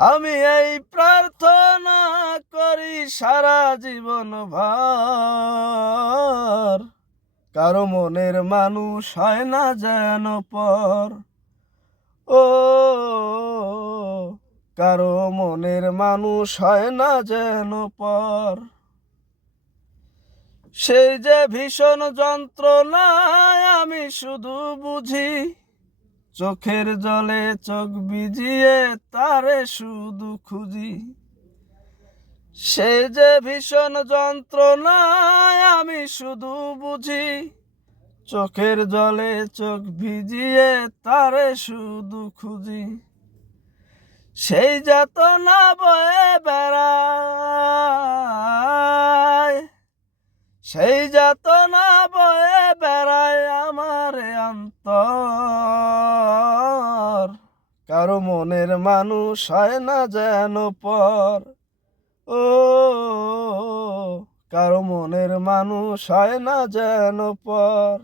আমি এই প্রার্থনা করি সারা জীবন ভর, কারো মনের মানুষ হয় না যেন পর। ও কারো মনের মানুষ হয় না যেন পর। সেই যে ভীষণ যন্ত্রণায় আমি শুধু বুঝি, চোখের জলে চোখ ভিজিয়ে তারে শুধু খুঁজি। সেই যে ভীষণ যন্ত্রণায় আমি শুধু বুঝি, চোখের জলে চোখ ভিজিয়ে তারে শুধু খুঁজি। সেই যাতনা বয়ে বেড়ায়, সেই যাতনা বয়ে বেড়ায় আমার অন্তর, কারো মনের মানুষ হয় না যেন পর। ও কারো মনের মানুষ হয় না যেন পর।